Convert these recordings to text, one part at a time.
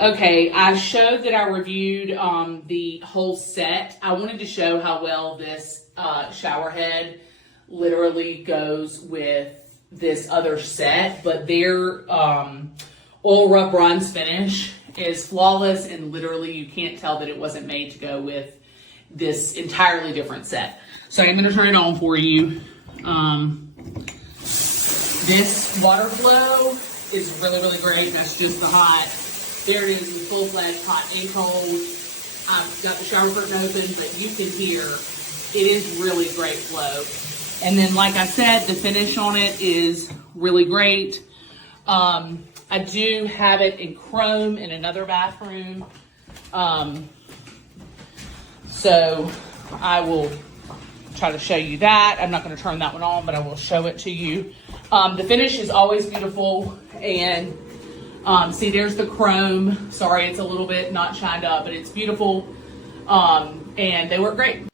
Okay, I showed that I reviewed the whole set. I wanted to show how well this shower head literally goes with this other set, but their oil rub bronze finish is flawless, and literally you can't tell that it wasn't made to go with this entirely different set. So I'm going to turn it on for you. This water flow is really, really great. That's just the hot. There it is in full-fledged hot and cold. I've got the shower curtain open, but you can hear it is really great flow. And then, like I said, the finish on it is really great. I do have it in chrome in another bathroom. So I will try to show you that. I'm not going to turn that one on, but I will show it to you. The finish is always beautiful, and see, there's the chrome. Sorry, it's a little bit not shined up, but it's beautiful, and they work great.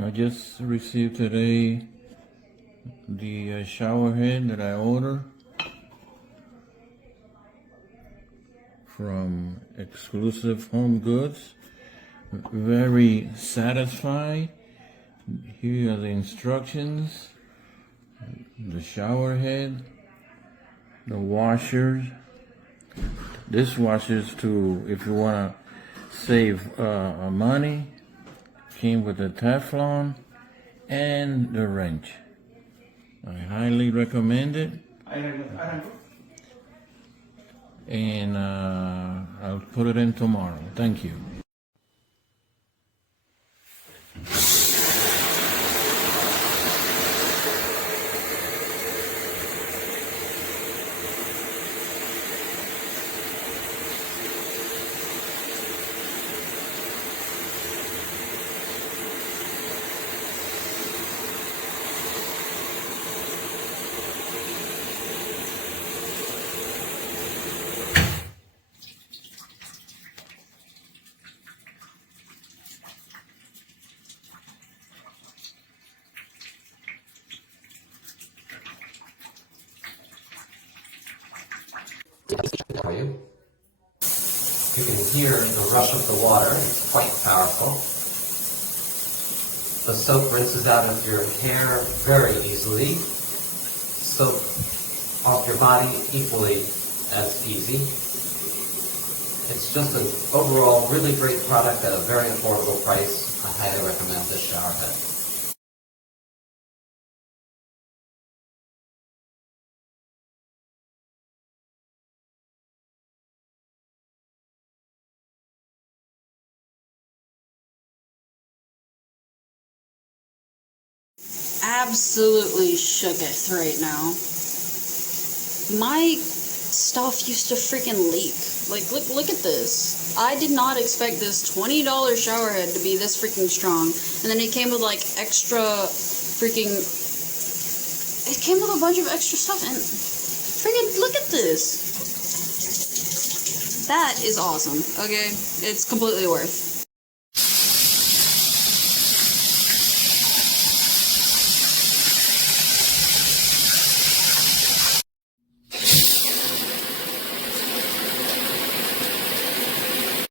I just received today the shower head that I ordered from Exclusive Home Goods. Very satisfied. Here are the instructions. The shower head, the washers, dishwashers to, if you want to save money, came with the Teflon and the wrench. I highly recommend it. And I'll put it in tomorrow. Thank you. For you. You can hear the rush of the water. It's quite powerful. The soap rinses out of your hair very easily. Soap off your body equally as easy. It's just an overall really great product at a very affordable price. I highly recommend this shower head. Absolutely shooketh right now. My stuff used to freaking leak. Like, look at this. I did not expect this $20 shower head to be this freaking strong. And then it came with like extra freaking... It came with a bunch of extra stuff, and freaking look at this. That is awesome, okay? It's completely worth.